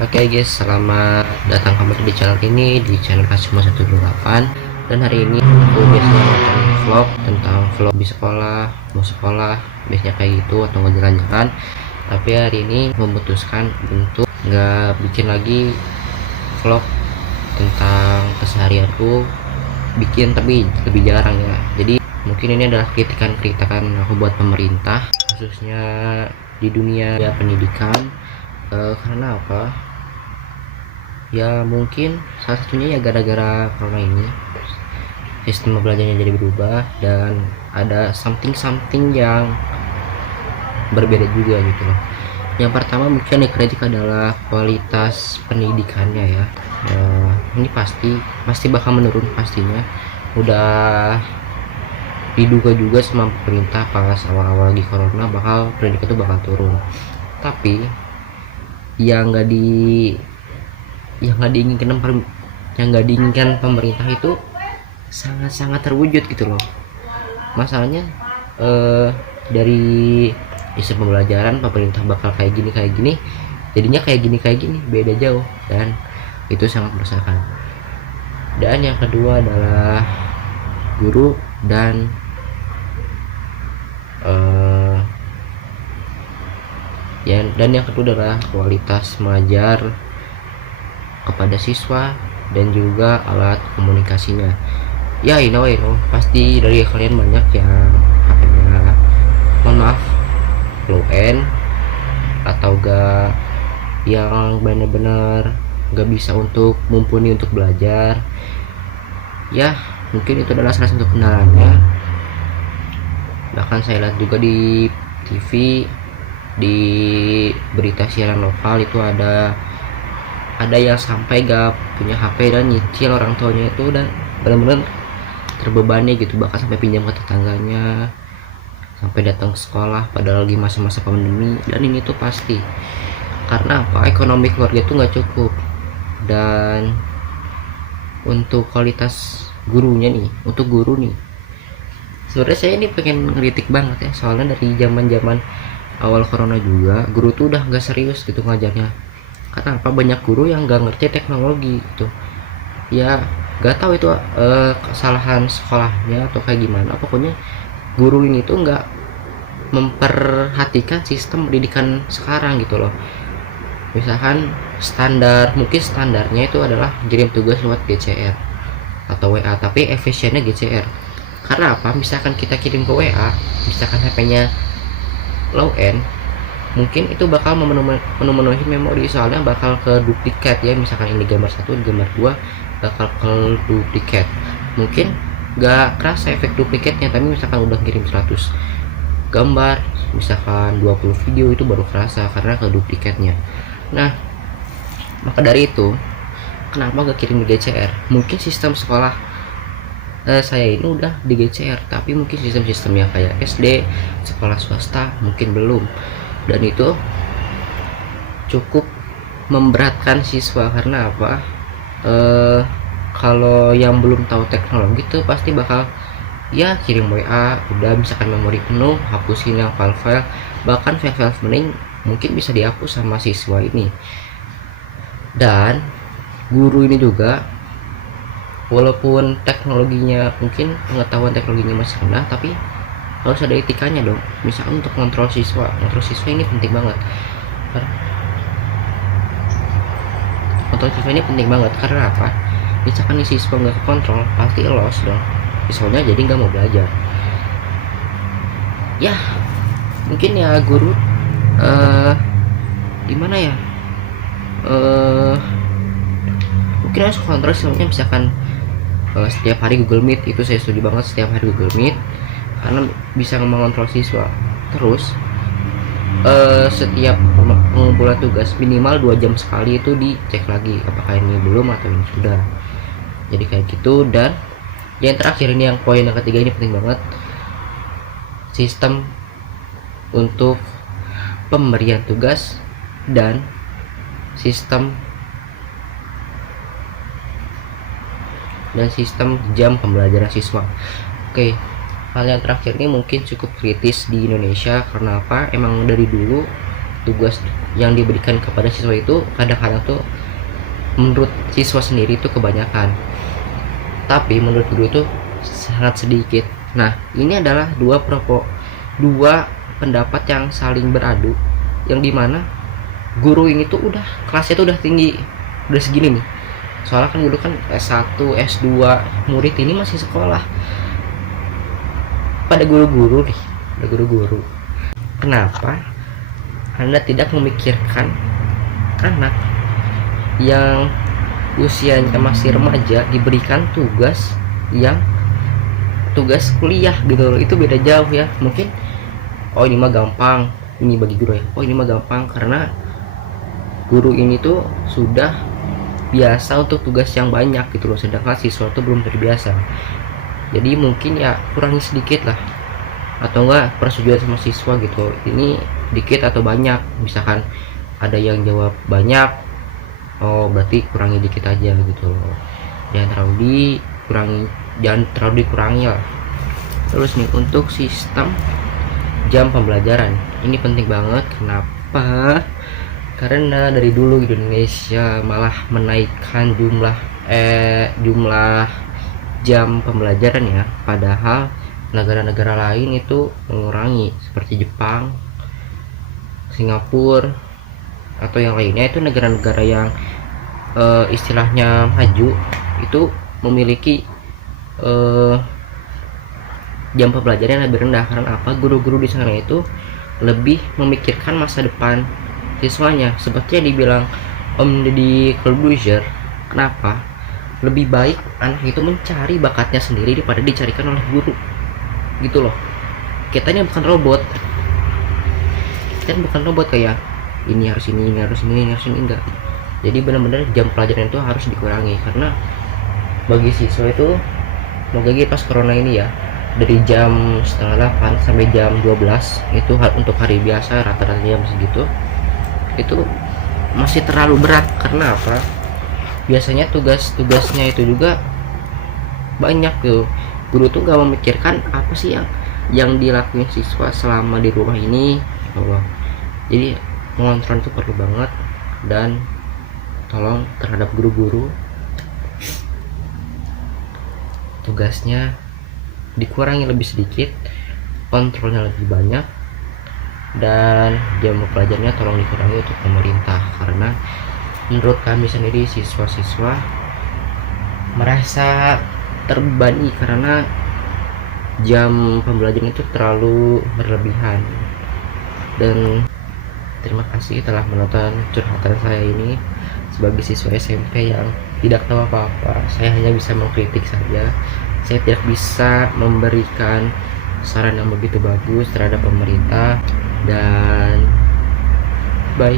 Oke guys, selamat datang kembali di channel ini, di channel Kasuma 128. Dan hari ini aku biasanya nonton vlog tentang vlog di sekolah, mau sekolah, biasanya kayak gitu atau nggak jalan-jalan. Tapi hari ini memutuskan untuk nggak bikin lagi vlog tentang keseharianku, bikin tapi lebih jarang ya. Jadi mungkin ini adalah kritikan-kritikan aku buat pemerintah, khususnya di dunia ya, pendidikan. Karena apa? Ya mungkin salah satunya ya gara-gara corona ini sistem belajarnya jadi berubah dan ada something yang berbeda juga gitu loh. Yang pertama mungkin dikritik adalah kualitas pendidikannya ya. Ini pasti bakal menurun pastinya. Udah diduga juga sama pemerintah pas awal-awal lagi corona pendidikan itu bakal turun. Tapi yang nggak diinginkan pemerintah itu sangat terwujud gitu loh. Masalahnya dari sistem pembelajaran pemerintah bakal kayak gini, jadinya kayak gini beda jauh, dan itu sangat meresahkan. Dan yang kedua adalah guru dan yang kedua adalah kualitas mengajar kepada siswa dan juga alat komunikasinya. Ya, I know, pasti dari kalian banyak yang HP-nya, mohon maaf, low end atau gak, yang benar-benar gak bisa untuk mumpuni untuk belajar. Ya, mungkin itu adalah salah satu kendalanya. Bahkan saya lihat juga di TV, di berita siaran lokal itu ada yang sampai gak punya HP dan nyicil orang tuanya itu, dan benar-benar terbebani gitu, bahkan sampai pinjam ke tetangganya, sampai datang ke sekolah padahal lagi masa-masa pandemi. Dan ini tuh pasti karena apa? Ekonomi keluarga itu nggak cukup. Dan untuk kualitas gurunya nih, untuk guru nih, sebenarnya saya ini pengen ngeritik banget ya, soalnya dari zaman awal corona juga guru tuh udah nggak serius gitu ngajarnya. Karena apa? Banyak guru yang nggak ngerti teknologi gitu ya. Nggak tahu itu kesalahan sekolahnya atau kayak gimana, pokoknya guru ini tuh nggak memperhatikan sistem pendidikan sekarang gitu loh. Misalkan mungkin standarnya itu adalah kirim tugas lewat GCR atau WA, tapi efisiennya GCR. Karena apa? Misalkan kita kirim ke WA, misalkan HP-nya low end, mungkin itu bakal memenuhi memori, soalnya bakal ke duplikat ya. Misalkan ini gambar 1, gambar 2 bakal ke duplikat. Mungkin gak kerasa efek duplikatnya, tapi misalkan udah kirim 100 gambar, misalkan 20 video, itu baru kerasa karena ke duplikatnya. Nah, maka dari itu kenapa gak kirim di GCR? Mungkin sistem sekolah saya ini udah di GCR, tapi mungkin sistem-sistemnya kayak SD, sekolah swasta mungkin belum. Dan itu cukup memberatkan siswa. Karena apa? Kalau yang belum tahu teknologi itu pasti bakal ya kirim WA, udah misalkan memori penuh, hapusin yang file-file, bahkan file-file mending mungkin bisa dihapus sama siswa ini. Dan guru ini juga, walaupun teknologinya mungkin pengetahuan teknologinya masih rendah, tapi harus ada etikanya dong. Misalkan untuk kontrol siswa ini penting banget. Kontrol siswa ini penting banget karena apa? Misalkan nih siswa nggak kontrol, pasti loss dong siswanya, jadi nggak mau belajar. Ya mungkin ya guru gimana ya, mungkin harus kontrol siswanya. Misalkan setiap hari Google Meet, itu saya setuju banget, setiap hari Google Meet, karena bisa mengontrol siswa. Terus setiap pengumpulan tugas minimal 2 jam sekali itu dicek lagi apakah ini belum atau ini sudah. Jadi kayak gitu. Dan yang terakhir ini, yang poin yang ketiga ini penting banget, sistem untuk pemberian tugas dan sistem jam pembelajaran siswa. Oke, hal yang terakhir ini mungkin cukup kritis di Indonesia. Karena apa? Emang dari dulu tugas yang diberikan kepada siswa itu kadang-kadang tuh menurut siswa sendiri itu kebanyakan, tapi menurut guru itu sangat sedikit. Nah, ini adalah dua pendapat yang saling beradu, yang dimana guru ini tuh udah kelasnya tuh udah tinggi, udah segini nih. Soalnya kan dulu kan S1, S2 murid ini masih sekolah. Pada guru-guru nih, pada guru-guru. Kenapa Anda tidak memikirkan anak yang usianya masih remaja diberikan tugas kuliah gitu loh? Itu beda jauh ya. Mungkin oh ini mah gampang, ini bagi guru ya, oh ini mah gampang karena guru ini tuh sudah biasa untuk tugas yang banyak gitu loh, sedangkan siswa tuh belum terbiasa. Jadi mungkin ya kurangi sedikit lah, atau enggak persetujuan sama siswa gitu, ini dikit atau banyak. Misalkan ada yang jawab banyak, oh berarti kurangi dikit aja gitu loh, jangan terlalu dikurangi lah. Terus nih untuk sistem jam pembelajaran ini penting banget. Kenapa? Karena dari dulu Indonesia malah menaikkan jumlah jam pembelajaran ya, padahal negara-negara lain itu mengurangi, seperti Jepang, Singapura, atau yang lainnya. Itu negara-negara yang istilahnya maju itu memiliki jam pembelajaran yang lebih rendah. Karena apa? Guru-guru di sana itu lebih memikirkan masa depan siswanya, seperti yang dibilang Om Deddy Corbuzier. Kenapa? Lebih baik anak itu mencari bakatnya sendiri daripada dicarikan oleh guru gitu loh. Kita ini bukan robot, kayak ini harus ini harus ini enggak. Jadi benar-benar jam pelajaran itu harus dikurangi, karena bagi siswa itu mau lagi pas corona ini ya, dari jam setengah 8 sampai jam 12 itu untuk hari biasa rata-rata jam segitu itu masih terlalu berat. Karena apa? Biasanya tugas-tugasnya itu juga banyak tuh. Guru tuh gak memikirkan apa sih yang dilakuin siswa selama di rumah ini. Jadi mengontrol itu perlu banget, dan tolong terhadap guru-guru tugasnya dikurangi lebih sedikit, kontrolnya lebih banyak, dan jam pelajarannya tolong dikurangi untuk pemerintah. Karena menurut kami sendiri siswa-siswa merasa terbebani karena jam pembelajaran itu terlalu berlebihan. Dan terima kasih telah menonton curhatan saya ini sebagai siswa SMP yang tidak tahu apa-apa. Saya hanya bisa mengkritik saja, saya tidak bisa memberikan saran yang begitu bagus terhadap pemerintah. Dan bye.